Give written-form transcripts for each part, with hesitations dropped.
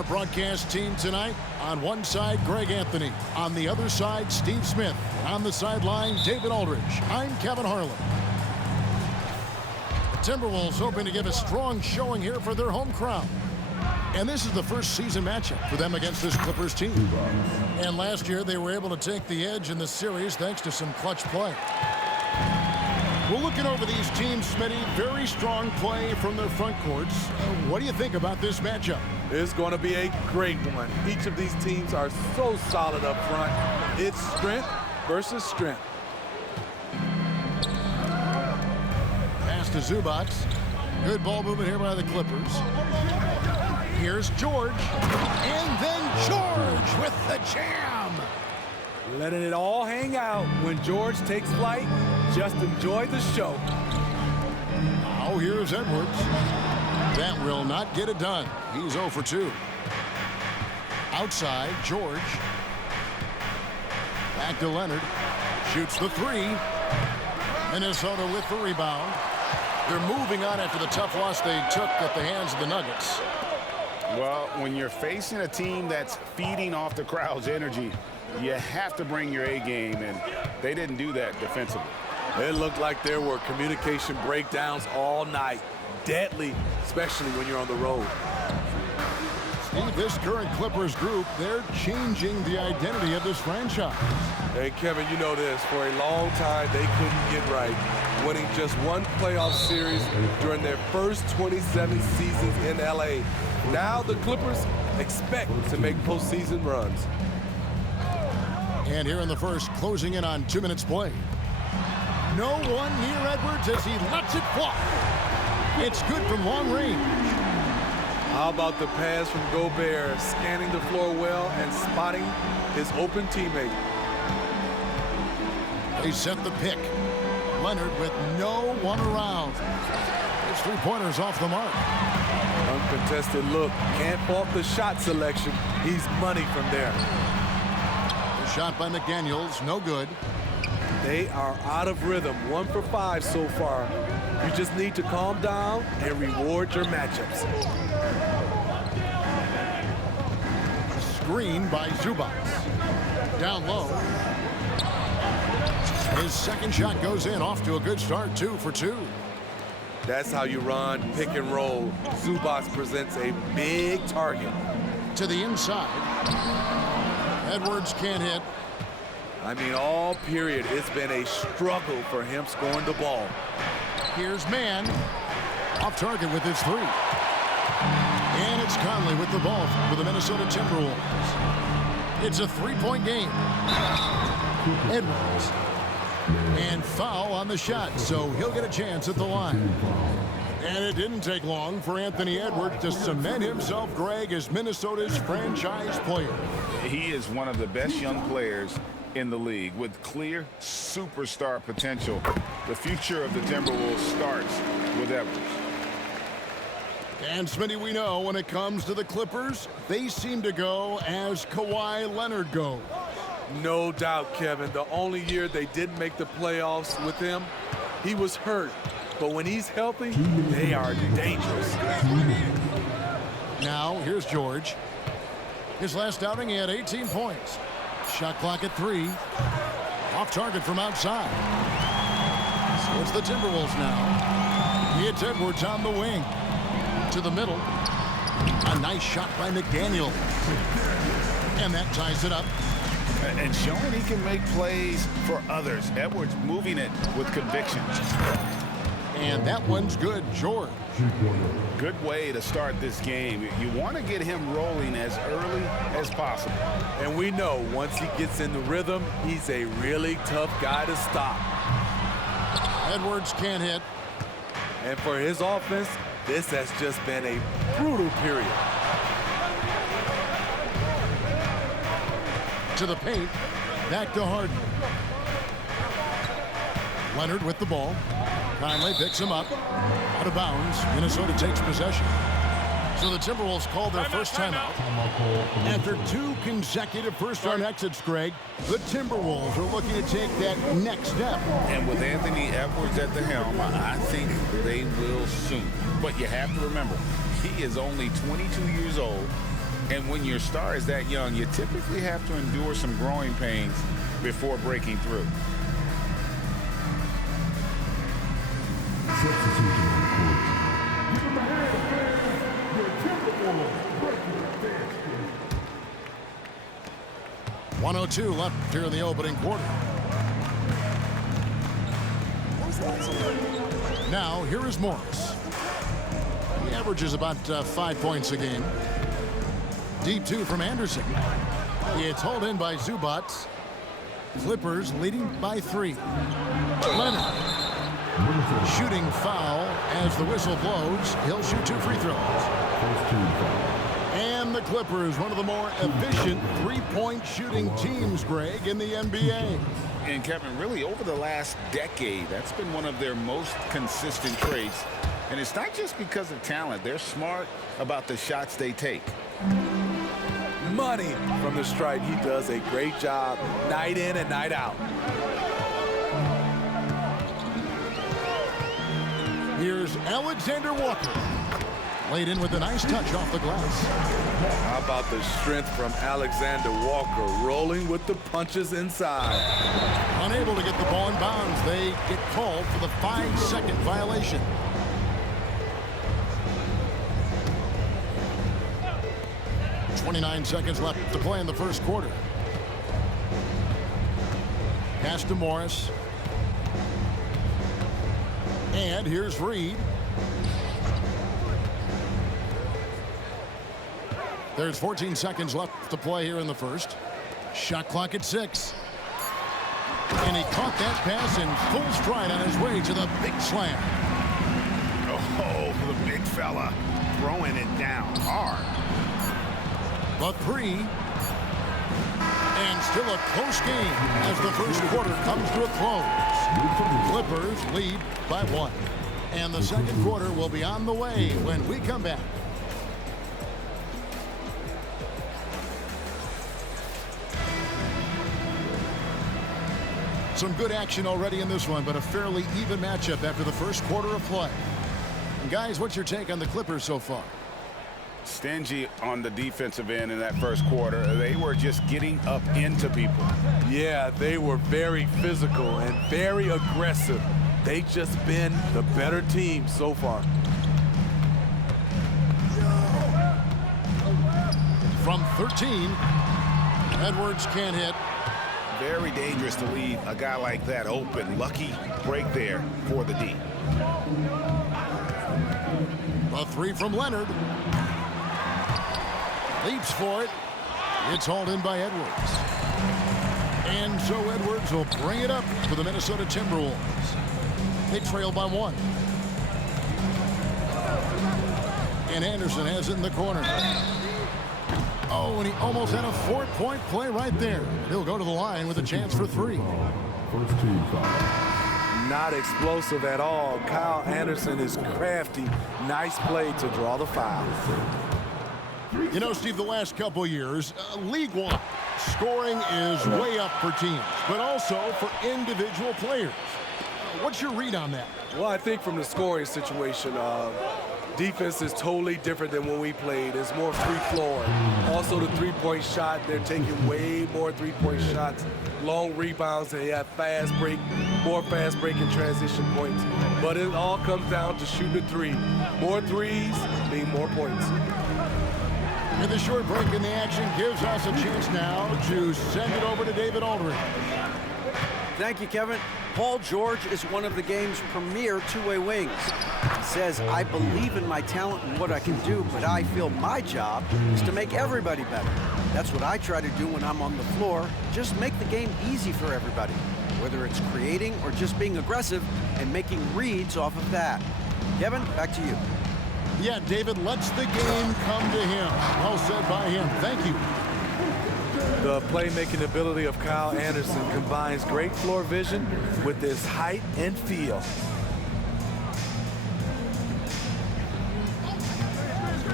Our broadcast team tonight, on one side, Greg Anthony. On the other side, Steve Smith. On the sideline, David Aldridge. I'm Kevin Harlan. The Timberwolves hoping to give a strong showing here for their home crowd. And this is the first season matchup for them against this Clippers team. And last year, they were able to take the edge in the series thanks to some clutch play. We're looking over these teams, Smitty. Very strong play from their front courts. What do you think about this matchup? It's going to be a great one. Each of these teams are so solid up front. It's strength versus strength. Pass to Zubac. Good ball movement here by the Clippers. Here's George. And then George with the jam. Letting it all hang out when George takes flight. Just enjoy the show. Now here's Edwards. That will not get it done. He's 0 for 2. Outside, George. Back to Leonard. Shoots the three. Minnesota with the rebound. They're moving on after the tough loss they took at the hands of the Nuggets. Well, when you're facing a team that's feeding off the crowd's energy, you have to bring your A game, and they didn't do that defensively. It looked like there were communication breakdowns all night. Deadly, especially when you're on the road. Steve, this current Clippers group, they're changing the identity of this franchise. Hey, Kevin, you know this. For a long time, they couldn't get right. Winning just one playoff series during their first 27 seasons in LA. Now the Clippers expect to make postseason runs. And here in the first, closing in on 2 minutes play. No one near Edwards as he lets it fly. It's good from long range. How about the pass from Gobert, scanning the floor well and spotting his open teammate. They set the pick. Leonard with no one around. His three-pointers off the mark. Uncontested look. Can't fault the shot selection. He's money from there. The shot by McDaniels, no good. They are out of rhythm. 1 for 5 so far. You just need to calm down and reward your matchups. Screen by Zubac. Down low. His second shot goes in, off to a good start, 2 for 2. That's how you run pick and roll. Zubac presents a big target. To the inside. Edwards can't hit. I mean, all period, it's been a struggle for him scoring the ball. Here's Mann. Off target with his three. And it's Conley with the ball for the Minnesota Timberwolves. It's a three-point game. Edwards. And foul on the shot, so he'll get a chance at the line. And it didn't take long for Anthony Edwards to cement himself, Greg, as Minnesota's franchise player. He is one of the best young players in the league with clear superstar potential. The future of the Timberwolves starts with Edwards. And Smitty, we know when it comes to the Clippers, they seem to go as Kawhi Leonard goes. No doubt, Kevin. The only year they didn't make the playoffs with him, he was hurt. But when he's healthy, they are dangerous. Now, here's George. His last outing, he had 18 points. Shot clock at 3. Off target from outside. So it's the Timberwolves now. It's Edwards on the wing. To the middle. A nice shot by McDaniel. And that ties it up. And showing he can make plays for others. Edwards moving it with conviction. And that one's good, George. Good way to start this game. You want to get him rolling as early as possible. And we know once he gets in the rhythm, he's a really tough guy to stop. Edwards can't hit. And for his offense, this has just been a brutal period. To the paint. Back to Harden. Leonard with the ball. Conley picks him up. Out of bounds. Minnesota takes possession. So the Timberwolves called their first timeout. After 2 consecutive first-round exits, Greg, the Timberwolves are looking to take that next step. And with Anthony Edwards at the helm, I think they will soon. But you have to remember, he is only 22 years old. And when your star is that young, you typically have to endure some growing pains before breaking through. Substitution on the court. 1:02 left here in the opening quarter. Now, here is Morris. He averages about 5 points a game. Deep two from Anderson. It's hauled in by Zubats. Clippers leading by 3. Leonard. Shooting foul as the whistle blows. He'll shoot 2 free throws. And the Clippers, one of the more efficient three-point shooting teams, Greg, in the NBA. And Kevin, really over the last decade, that's been one of their most consistent traits. And it's not just because of talent. They're smart about the shots they take. Money from the stripe. He does a great job night in and night out. Here's Alexander Walker. Laid in with a nice touch off the glass. How about the strength from Alexander Walker, rolling with the punches inside. Unable to get the ball in bounds. They get called for the 5-second violation. .29 seconds left to play in the first quarter. Pass to Morris. And here's Reed. There's 14 seconds left to play here in the first. Shot clock at 6. And he caught that pass in full stride on his way to the big slam. Oh, the big fella throwing it down hard. The 3. And still a close game as the first quarter comes to a close. Clippers lead by 1. And the second quarter will be on the way when we come back. Some good action already in this one, but a fairly even matchup after the first quarter of play. And guys, what's your take on the Clippers so far? Stingy on the defensive end in that first quarter. They were just getting up into people. Yeah, they were very physical and very aggressive. They've just been the better team so far. From 13, Edwards can't hit. Very dangerous to leave a guy like that open. Lucky break there for the D. A 3 from Leonard. Leaps for it. It's hauled in by Edwards. And so Edwards will bring it up for the Minnesota Timberwolves. They trail by 1. And Anderson has it in the corner. Oh, and he almost had a 4-point play right there. He'll go to the line with a chance for 3. First team foul. Not explosive at all. Kyle Anderson is crafty. Nice play to draw the foul. You know, Steve, the last couple years, league-wide, scoring is way up for teams, but also for individual players. What's your read on that? Well, I think from the scoring situation, defense is totally different than when we played. It's more free flowing. Also, the three-point shot, they're taking way more three-point shots, long rebounds, they have fast break, more fast break and transition points. But it all comes down to shooting the 3. More threes mean more points. And the short break in the action gives us a chance now to send it over to David Aldridge. Thank you, Kevin. Paul George is one of the game's premier two-way wings. He says, I believe in my talent and what I can do, but I feel my job is to make everybody better. That's what I try to do when I'm on the floor. Just make the game easy for everybody, whether it's creating or just being aggressive and making reads off of that. Kevin, back to you. Yeah, David lets the game come to him. Well said by him. Thank you. The playmaking ability of Kyle Anderson combines great floor vision with his height and feel.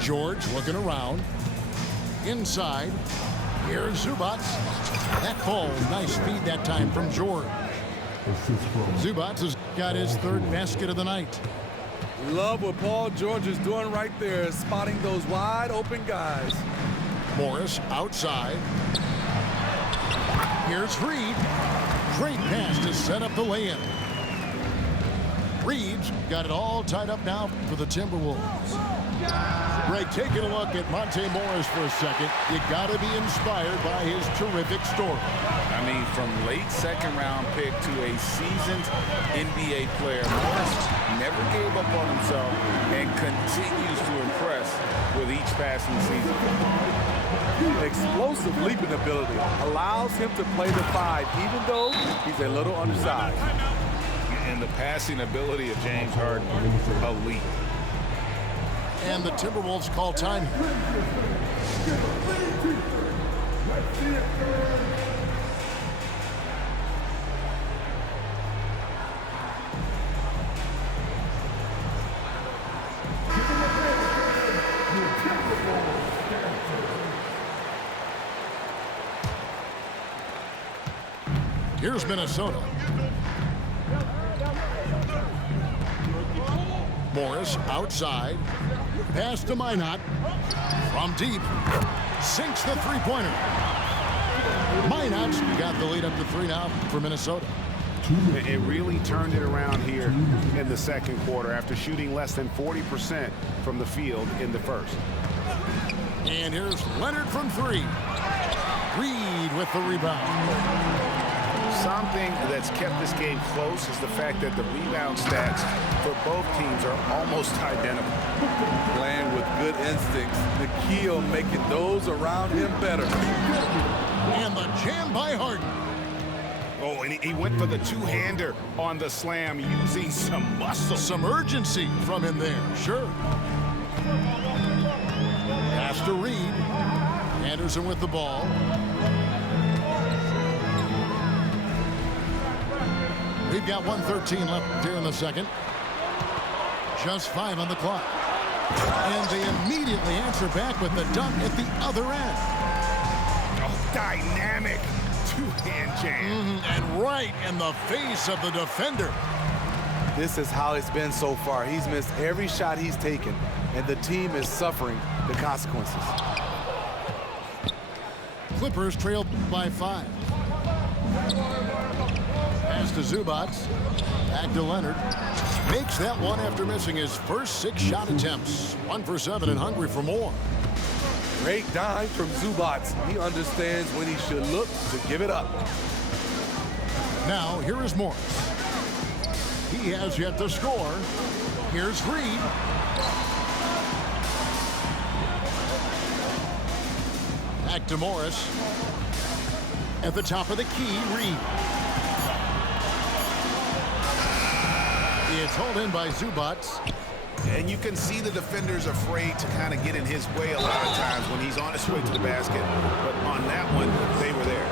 George looking around. Inside. Here's Zubats. That ball, nice feed that time from George. Zubats has got his 3rd basket of the night. Love what Paul George is doing right there, spotting those wide open guys. Morris outside. Here's Reed. Great pass to set up the lay-in. Reed's got it all tied up now for the Timberwolves. Greg, taking a look at Monte Morris for a second, you got to be inspired by his terrific story. I mean, from late second-round pick to a seasoned NBA player, Morris never gave up on himself and continues to impress with each passing season. Explosive leaping ability allows him to play the 5, even though he's a little undersized. And the passing ability of James Harden, elite. And the Timberwolves call time. Here's Minnesota. Morris outside. Pass to Minot. From deep. Sinks the three-pointer. Minot's got the lead up to 3 now for Minnesota. It really turned it around here in the second quarter after shooting less than 40% from the field in the first. And here's Leonard from 3. Reed with the rebound. Something that's kept this game close is the fact that the rebound stats for both teams are almost identical. Playing with good instincts, the key on making those around him better. And the jam by Harden. Oh, and he went for the two-hander on the slam using some muscle. Some urgency from him there, sure. Pass to Reed. Anderson with the ball. We've got 1:13 left here in the second. Just 5 on the clock. And they immediately answer back with the dunk at the other end. Oh, dynamic two-hand jam. And right in the face of the defender. This is how it's been so far. He's missed every shot he's taken, and the team is suffering the consequences. Clippers trailed by 5. Pass to Zubac. Back to Leonard. Makes that one after missing his first 6 shot attempts. 1 for 7 and hungry for more. Great dime from Zubac. He understands when he should look to give it up. Now, here is Morris. He has yet to score. Here's Reed. Back to Morris. At the top of the key, Reed. It's hauled in by Zubac. And you can see the defender's afraid to kind of get in his way a lot of times when he's on his way to the basket. But on that one, they were there.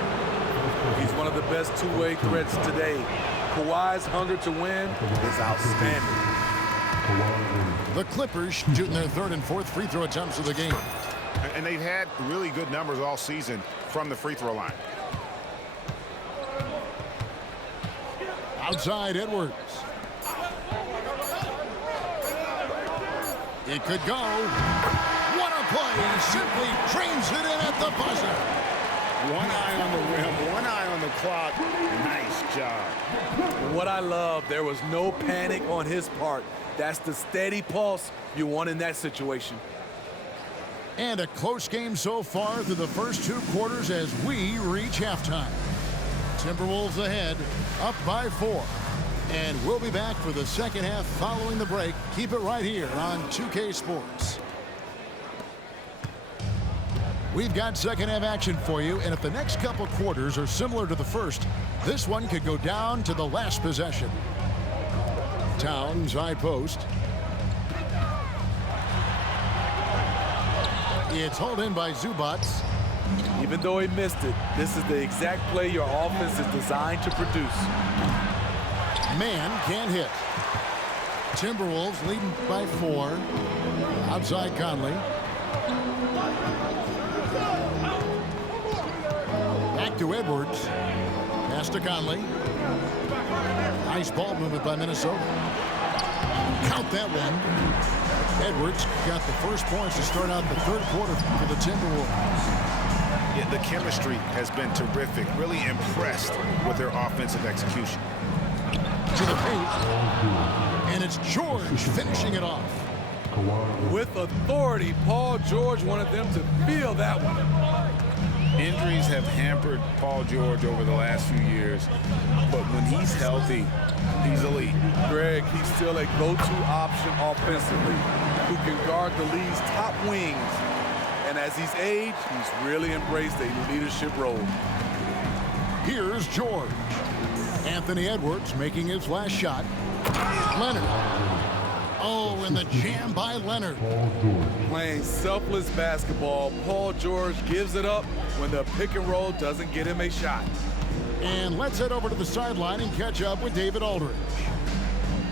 He's one of the best two-way threats today. Kawhi's hunger to win is outstanding. The Clippers shooting their 3rd and 4th free throw attempts of the game. And they've had really good numbers all season from the free throw line. Outside Edwards. It could go. What a play. Simply trains it in at the buzzer. One eye on the rim, one eye on the clock. Nice job. What I love, there was no panic on his part. That's the steady pulse you want in that situation. And a close game so far through the first 2 quarters as we reach halftime. Timberwolves ahead, up by 4. And we'll be back for the second half following the break. Keep it right here on 2K Sports. We've got second half action for you, and if the next couple quarters are similar to the first, this one could go down to the last possession. Towns high post. It's hauled in by Zubac. Even though he missed it, this is the exact play your offense is designed to produce. Man can't hit. Timberwolves leading by 4. Outside Conley. Back to Edwards. Pass to Conley. Nice ball movement by Minnesota. Count that one. Edwards got the first points to start out the 3rd quarter for the Timberwolves. Yeah, the chemistry has been terrific. Really impressed with their offensive execution. To the paint. And it's George finishing it off. With authority, Paul George wanted them to feel that one. Injuries have hampered Paul George over the last few years, but when he's healthy, he's elite. Greg, he's still a go-to option offensively who can guard the league's top wings. And as he's aged, he's really embraced a leadership role. Here's George. Anthony Edwards making his last shot. Leonard. Oh, and the jam by Leonard. Playing selfless basketball, Paul George gives it up when the pick and roll doesn't get him a shot. And let's head over to the sideline and catch up with David Aldridge.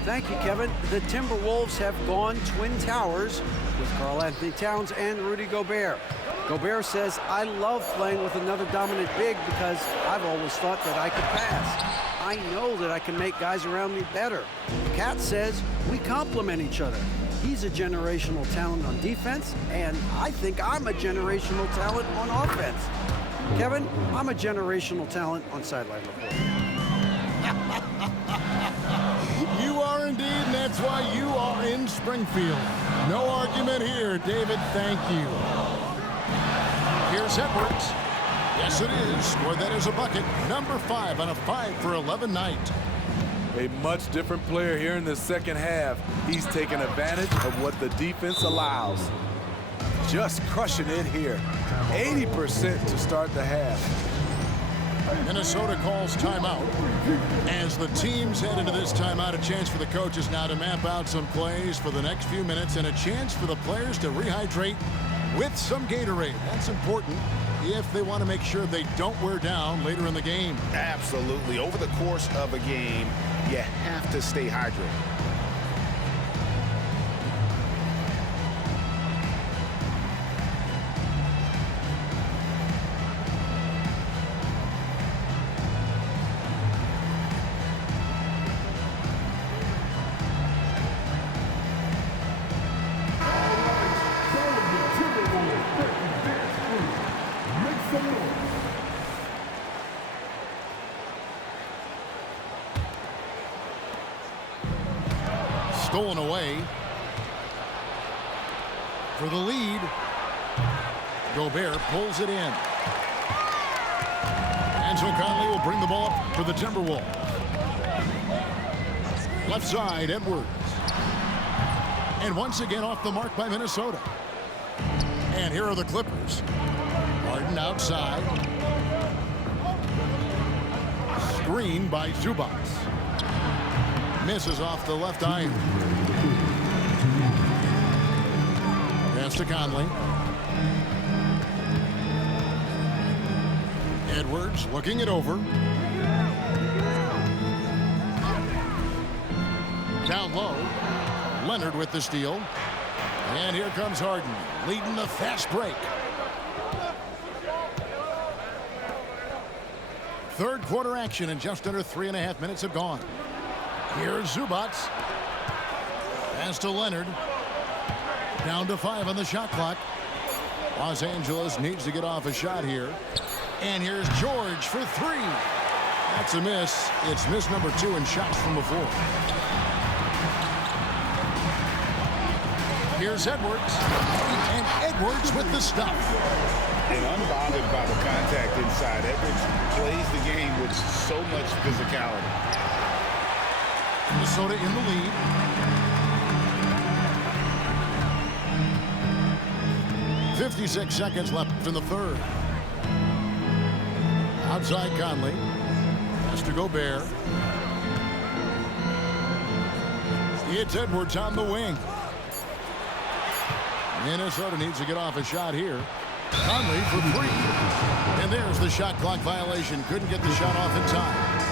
Thank you, Kevin. The Timberwolves have gone Twin Towers with Karl Anthony Towns and Rudy Gobert. Gobert says, I love playing with another dominant big because I've always thought that I could pass. I know that I can make guys around me better. Cat says, we complement each other. He's a generational talent on defense, and I think I'm a generational talent on offense. Kevin, I'm a generational talent on sideline report. You are indeed, and that's why you are in Springfield. No argument here, David. Thank you. Here's Edwards. Yes, it is. Scored that as a bucket. Number 5 on a 5-for-11 night. A much different player here in the second half. He's taking advantage of what the defense allows. Just crushing it here. 80% to start the half. Minnesota calls timeout. As the teams head into this timeout, a chance for the coaches now to map out some plays for the next few minutes and a chance for the players to rehydrate with some Gatorade. That's important if they want to make sure they don't wear down later in the game. Absolutely. Over the course of a game, you have to stay hydrated. Stolen away for the lead. Gobert pulls it in. And so Conley will bring the ball up for the Timberwolves. Left side, Edwards. And once again off the mark by Minnesota. And here are the Clippers. Harden outside. Screen by Zubac. Misses off the left iron. Pass to Conley. Edwards looking it over. Down low. Leonard with the steal. And here comes Harden, leading the fast break. Third quarter action, and just under 3.5 minutes have gone. Here's Zubac. Pass to Leonard. Down to 5 on the shot clock. Los Angeles needs to get off a shot here. And here's George for 3. That's a miss. It's miss number 2 in shots from before. Here's Edwards. And Edwards with the stuff. And unbothered by the contact inside, Edwards plays the game with so much physicality. Minnesota in the lead. .56 seconds left in the third. Outside Conley. Has to Gobert. It's Edwards on the wing. Minnesota needs to get off a shot here. Conley for 3. And there's the shot clock violation. Couldn't get the shot off in time.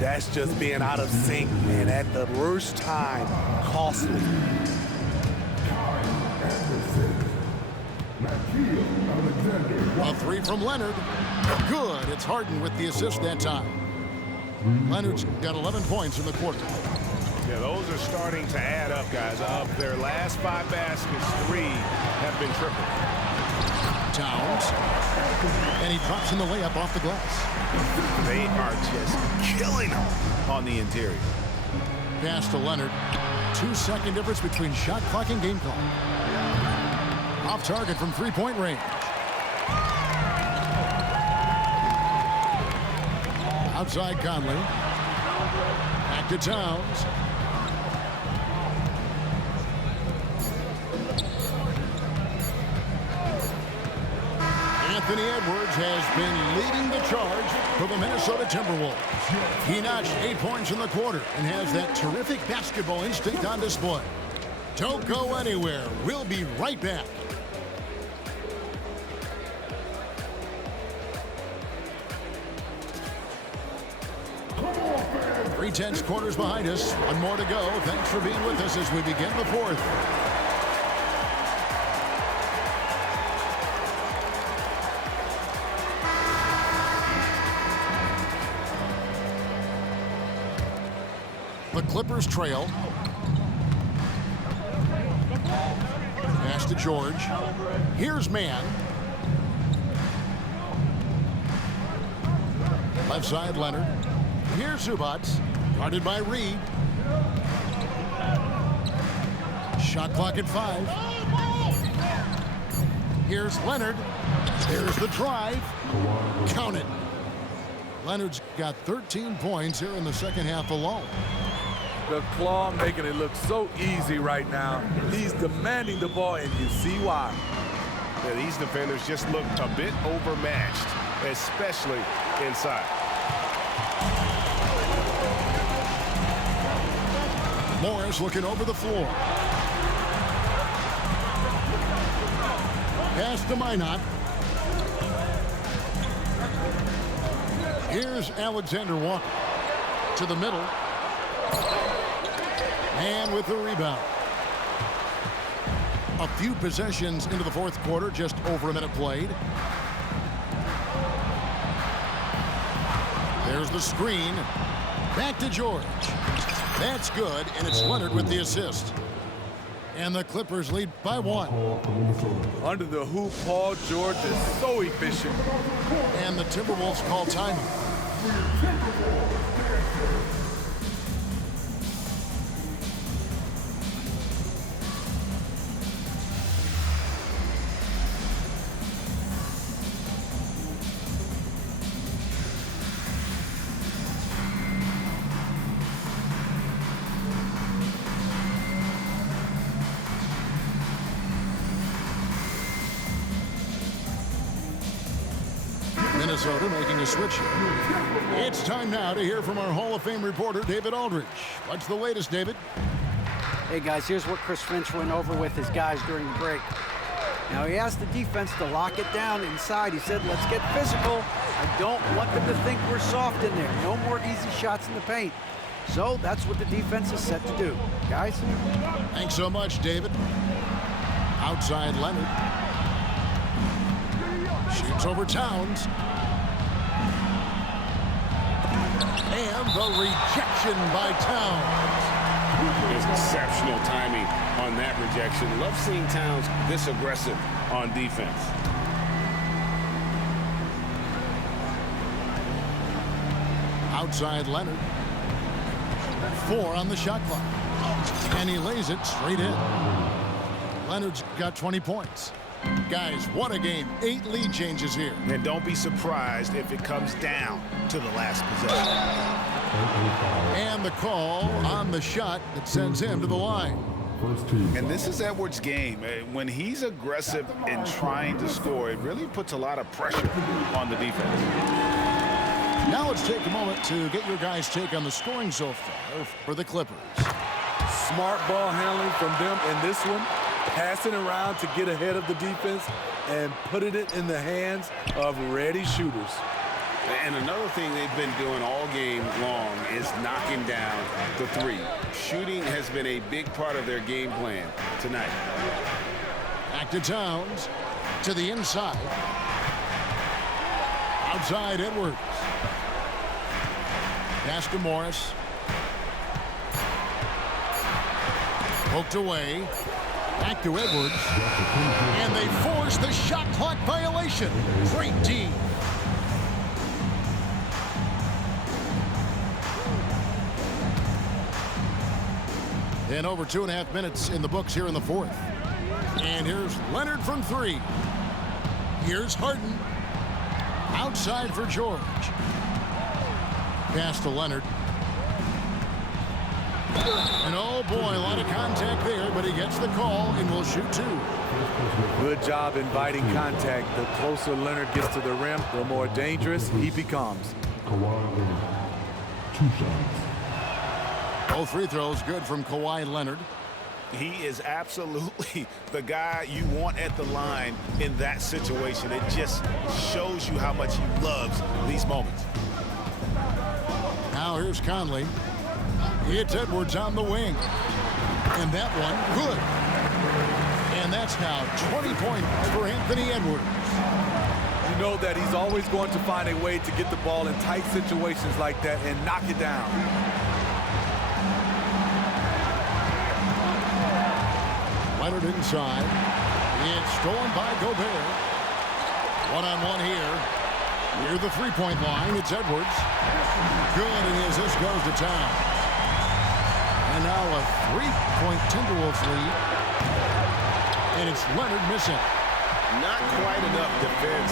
That's just being out of sync, man, at the worst time. Costly. A 3 from Leonard. Good. It's Harden with the assist that time. Leonard's got 11 points in the quarter. Yeah, those are starting to add up, guys. Of their last 5 baskets, 3 have been triple. Towns. And he drops in the layup off the glass. They are just killing him on the interior. Pass to Leonard. 2-second difference between shot clock and game clock. Off target from three-point range. Outside Conley. Back to Towns. Anthony Edwards has been leading the charge for the Minnesota Timberwolves. He notched 8 points in the quarter and has that terrific basketball instinct on display. Don't go anywhere. We'll be right back. 3/10 quarters behind us. One more to go. Thanks for being with us as we begin the fourth. The Clippers trail. Pass to George. Here's Mann. Left side, Leonard. Here's Zubac. Guarded by Reed. Shot clock at 5. Here's Leonard. There's the drive. Count it. Leonard's got 13 points here in the second half alone. The claw making it look so easy right now. He's demanding the ball, and you see why. Yeah, these defenders just look a bit overmatched, especially inside. Morris looking over the floor. Pass to Minot. Here's Alexander Walker to the middle. And with the rebound. A few possessions into the fourth quarter, just over a minute played. There's the screen. Back to George. That's good, and it's Leonard with the assist. And the Clippers lead by 1. Under the hoop, Paul George is so efficient. And the Timberwolves call timing. Minnesota making a switch here. It's time now to hear from our Hall of Fame reporter, David Aldridge. What's the latest, David? Hey, guys, here's what Chris Finch went over with his guys during the break. Now, he asked the defense to lock it down inside. He said, let's get physical. I don't want them to think we're soft in there. No more easy shots in the paint. So that's what the defense is set to do. Guys? Thanks so much, David. Outside Leonard. Shoots over Towns. And the rejection by Towns. Just exceptional timing on that rejection. Love seeing Towns this aggressive on defense. Outside Leonard. 4 on the shot clock. And he lays it straight in. Leonard's got 20 points. Guys, what a game. 8 lead changes here. And don't be surprised if it comes down to the last possession. And the call on the shot that sends him to the line. And this is Edwards' game. When he's aggressive and trying to score, it really puts a lot of pressure on the defense. Now let's take a moment to get your guys' take on the scoring so far for the Clippers. Smart ball handling from them in this one. Passing around to get ahead of the defense and putting it in the hands of ready shooters. And another thing they've been doing all game long is knocking down the 3. Shooting has been a big part of their game plan tonight. Back to Towns. To the inside. Outside Edwards. Pass to Morris. Poked away. Back to Edwards. And they force the shot clock violation. Great D. And over 2.5 minutes in the books here in the fourth. And here's Leonard from three. Here's Harden. Outside for George. Pass to Leonard. And oh boy, a lot of contact there, but he gets the call and will shoot two. Good job inviting contact. The closer Leonard gets to the rim, the more dangerous he becomes. Kawhi Leonard, 2 shots. Both free throws good from Kawhi Leonard. He is absolutely the guy you want at the line in that situation. It just shows you how much he loves these moments. Now here's Conley. It's Edwards on the wing. And that one, good. And that's now 20 points for Anthony Edwards. You know that he's always going to find a way to get the ball in tight situations like that and knock it down. Leonard inside. It's stolen by Gobert. One-on-one here. Near the three-point line, it's Edwards. Good, and as this goes to town. And now a three-point Timberwolves lead. And it's Leonard missing. Not quite enough defense.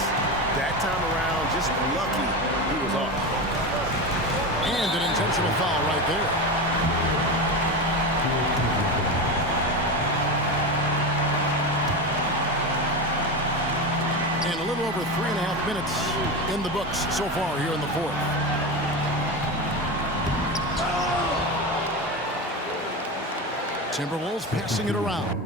That time around, just lucky he was off. And an intentional foul right there. And a little over 3.5 minutes in the books so far here in the fourth. Timberwolves passing it around.